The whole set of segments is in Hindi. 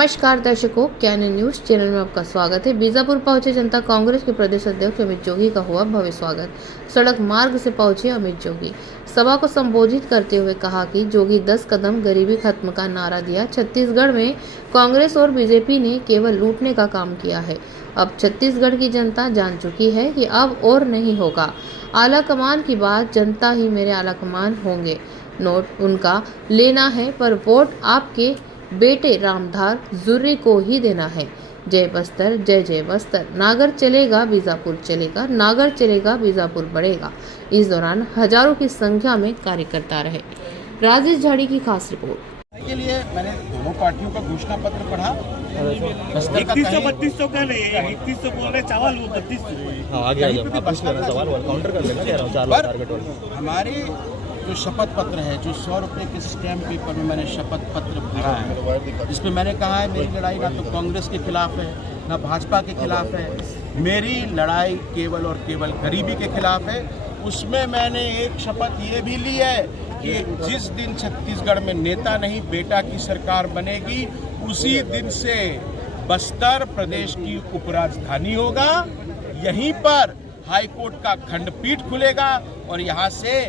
नमस्कार दर्शकों, कैनन न्यूज चैनल में आपका स्वागत है। बीजापुर पहुंचे जनता कांग्रेस के प्रदेश अध्यक्ष अमित जोगी का हुआ भव्य स्वागत। सड़क मार्ग से पहुंचे अमित जोगी। सभा को संबोधित करते हुए कहा कि जोगी 10 कदम गरीबी खत्म का नारा दिया। छत्तीसगढ़ में कांग्रेस और बीजेपी ने केवल लूटने का काम किया है। अब छत्तीसगढ़ की जनता जान चुकी है कि अब और नहीं होगा। आला कमान की बात, जनता ही मेरे आला कमान होंगे। नोट उनका लेना है, पर वोट आपके बेटे रामधार जुर्री को ही देना है। जय बस्तर, जय जय बस्तर। नागर चलेगा बीजापुर चलेगा, नागर चलेगा बीजापुर बढ़ेगा। इस दौरान हजारों की संख्या में कार्यकर्ता रहे। राजेश झाड़ी की खास रिपोर्ट। के लिए मैंने दोनों पार्टियों का घोषणा पत्र पढ़ा। 3100-3200 का नहीं है, 3100 बोल रहे चावल, वो 3200। हाँ, आगे सवाल काउंटर कर लेना, कह रहा हूँ 4 लाख टारगेट वाला। हमारे जो शपथ पत्र है, जो 100 रुपये के स्टैम्प पेपर में मैंने शपथ पत्र भरा है, जिसमें मैंने कहा है मेरी लड़ाई ना तो कांग्रेस के खिलाफ है, ना भाजपा के खिलाफ है। मेरी लड़ाई केवल और केवल गरीबी के खिलाफ है। उसमें मैंने एक शपथ ये भी ली है कि जिस दिन छत्तीसगढ़ में नेता नहीं बेटा की सरकार बनेगी, उसी दिन से बस्तर प्रदेश की उपराजधानी होगा। यहीं पर हाईकोर्ट का खंडपीठ खुलेगा और यहाँ से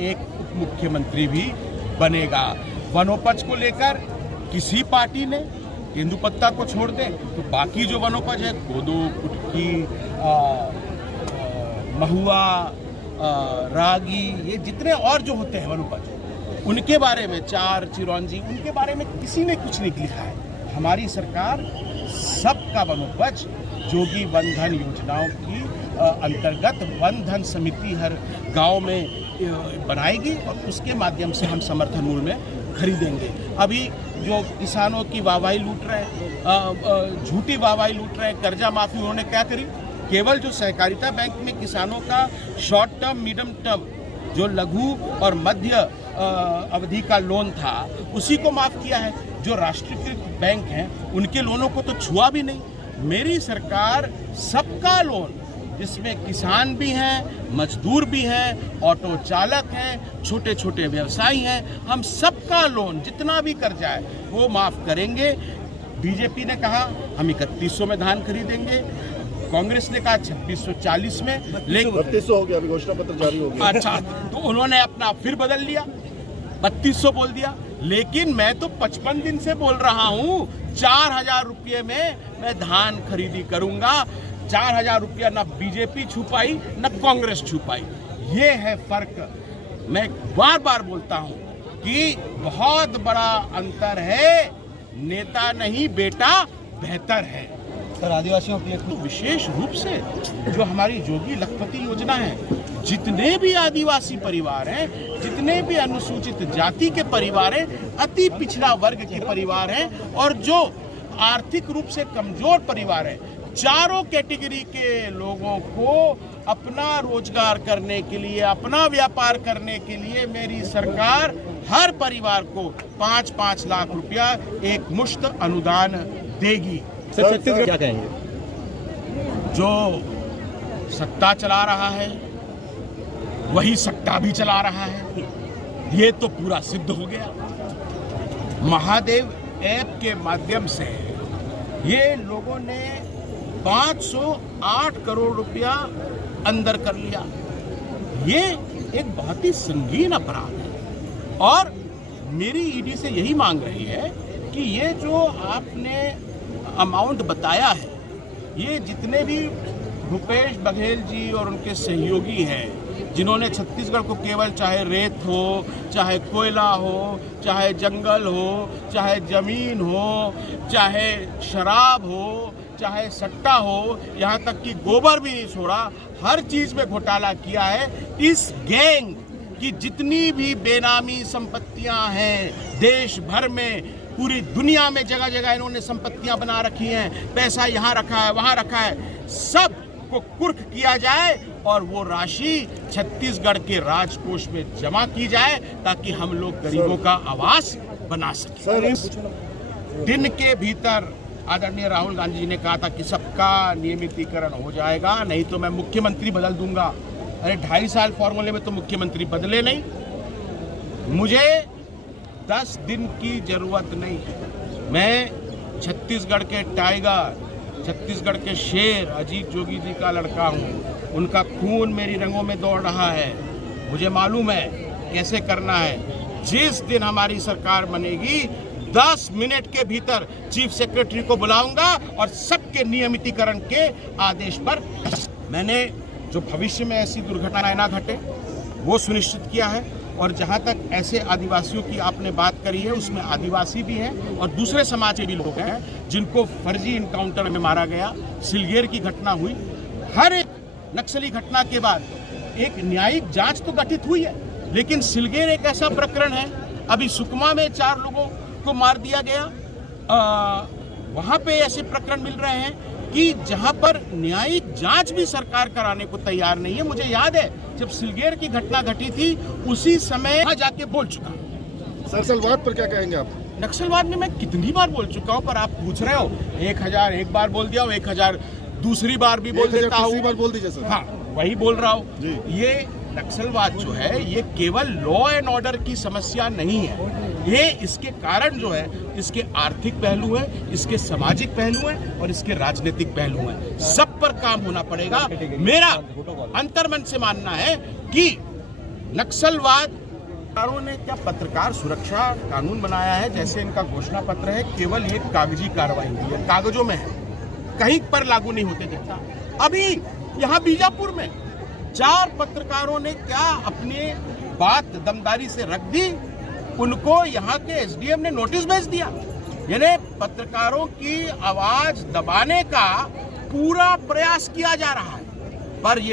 एक उप मुख्यमंत्री भी बनेगा। वनोपज को लेकर किसी पार्टी ने तेंदुपत्ता को छोड़ दे तो बाकी जो वनोपज है, कोदो, कुटकी, महुआ, रागी, ये जितने और जो होते हैं वनोपज, उनके बारे में, चार, चिरौंजी, उनके बारे में किसी ने कुछ नहीं लिखा है। हमारी सरकार सबका वनोपज जोगी वन धन योजनाओं की अंतर्गत वन धन समिति हर गांव में बनाएगी और उसके माध्यम से हम समर्थन मूल्य में खरीदेंगे। अभी जो किसानों की वाहवाही लूट रहे हैं, झूठी वाहवाही लूट रहे हैं, कर्जा माफी उन्होंने क्या करी? केवल जो सहकारिता बैंक में किसानों का शॉर्ट टर्म, मीडियम टर्म, जो लघु और मध्य अवधि का लोन था, उसी को माफ किया है। जो राष्ट्रीयकृत बैंक हैं उनके लोनों को तो छुआ भी नहीं। मेरी सरकार सबका लोन, जिसमें किसान भी हैं, मजदूर भी हैं, ऑटो चालक हैं, छोटे छोटे व्यवसायी हैं, हम सबका लोन जितना भी कर्जा है वो माफ करेंगे। बीजेपी ने कहा हम 3100 में धान खरीदेंगे, कांग्रेस ने कहा 2640 में, लेकिन 3200 हो गया, अभी घोषणा पत्र जारी हो गया। अच्छा, तो उन्होंने अपना फिर बदल लिया, 3200 बोल दिया। लेकिन मैं तो 55 दिन से बोल रहा हूँ 4000 रुपये में मैं धान खरीदी करूंगा। 4000 रुपया ना बीजेपी छुपाई ना कांग्रेस छुपाई। ये है फर्क। मैं बार बार बोलता हूं कि बहुत बड़ा अंतर है। नेता नहीं बेटा बेहतर है। सर, आदिवासियों के लिए तो विशेष रूप से जो हमारी जोगी लखपति योजना है, जितने भी आदिवासी परिवार हैं, जितने भी अनुसूचित जाति के परिवार हैं, अति पिछड़ा वर्ग के परिवार हैं और जो आर्थिक रूप से कमजोर परिवार है, चारों कैटेगरी के लोगों को अपना रोजगार करने के लिए, अपना व्यापार करने के लिए मेरी सरकार हर परिवार को 5-5 लाख रुपया एक मुश्त अनुदान देगी। सर, छत्तीसगढ़ क्या कहेंगे? जो सत्ता चला रहा है वही सट्टा भी चला रहा है, ये तो पूरा सिद्ध हो गया। महादेव ऐप के माध्यम से ये लोगों ने 508 करोड़ रुपया अंदर कर लिया। ये एक बहुत ही संगीन अपराध है और मेरी ईडी से यही मांग रही है कि ये जो आपने अमाउंट बताया है, ये जितने भी भूपेश बघेल जी और उनके सहयोगी हैं, जिन्होंने छत्तीसगढ़ को केवल चाहे रेत हो, चाहे कोयला हो, चाहे जंगल हो, चाहे जमीन हो, चाहे शराब हो, चाहे सट्टा हो, यहाँ तक कि गोबर भी नहीं छोड़ा, हर चीज में घोटाला किया है। इस गैंग की जितनी भी बेनामी संपत्तियां हैं देश भर में, पूरी दुनिया में जगह जगह इन्होंने संपत्तियां बना रखी हैं, पैसा यहाँ रखा है, वहाँ रखा है, सब को कुर्क किया जाए और वो राशि छत्तीसगढ़ के राजकोष में जमा की जाए ताकि हम लोग गरीबों का आवास बना सकें। दिन के भीतर आदरणीय राहुल गांधी जी ने कहा था कि सबका नियमितीकरण हो जाएगा, नहीं तो मैं मुख्यमंत्री बदल दूंगा। अरे 2.5 साल फॉर्मूले में तो मुख्यमंत्री बदले नहीं। मुझे 10 दिन की जरूरत नहीं है। मैं छत्तीसगढ़ के टाइगर, छत्तीसगढ़ के शेर अजीत जोगी जी का लड़का हूँ। उनका खून मेरी रंगों में दौड़ रहा है। मुझे मालूम है कैसे करना है। जिस दिन हमारी सरकार बनेगी 10 मिनट के भीतर चीफ सेक्रेटरी को बुलाऊंगा और सबके नियमितीकरण के आदेश पर मैंने जो भविष्य में ऐसी दुर्घटनाएं ना घटे वो सुनिश्चित किया है। और जहां तक ऐसे आदिवासियों की आपने बात करी है, उसमें आदिवासी भी हैं और दूसरे समाज के भी लोग हैं जिनको फर्जी इनकाउंटर में मारा गया। सिलगेर की घटना हुई। हर एक नक्सली घटना के बाद एक न्यायिक जांच तो गठित हुई है, लेकिन सिलगेर एक ऐसा प्रकरण है। अभी सुकमा में 4 लोगों को मार दिया गया। वहां पे ऐसे प्रकरण मिल रहे हैं कि जहां पर न्यायिक जांच भी सरकार कराने को तैयार नहीं है। मुझे याद है जब सिलगेर की घटना घटी थी, उसी समय वहां जाके बोल चुका। नक्सलवाद पर क्या कहेंगे आप? नक्सलवाद में मैं कितनी बार बोल चुका हूं, पर आप पूछ रहे हो 1000 एक बार बोल दिया, 1000 दूसरी बार भी बोल देता हूं। बार बोल दीजिए सर। हाँ, वही बोल रहा हूं। जी। ये नक्सलवाद जो है ये केवल लॉ एंड ऑर्डर की समस्या नहीं है। ये इसके कारण जो है इसके आर्थिक पहलू है, इसके सामाजिक पहलू है और इसके राजनीतिक पहलू है। सब पर काम होना पड़ेगा। मेरा अंतर्मन से मानना है कि नक्सलवाद सरकारों ने क्या पत्रकार सुरक्षा कानून बनाया है, जैसे इनका घोषणा पत्र है, केवल ये कागजी कार्रवाई हुई है, कागजों में है, कहीं पर लागू नहीं होते दिखता। अभी यहाँ बीजापुर में 4 पत्रकारों ने क्या अपनी बात दमदारी से रख दी, उनको यहाँ के एसडीएम ने नोटिस भेज दिया। यानी पत्रकारों की आवाज दबाने का पूरा प्रयास किया जा रहा है, पर ये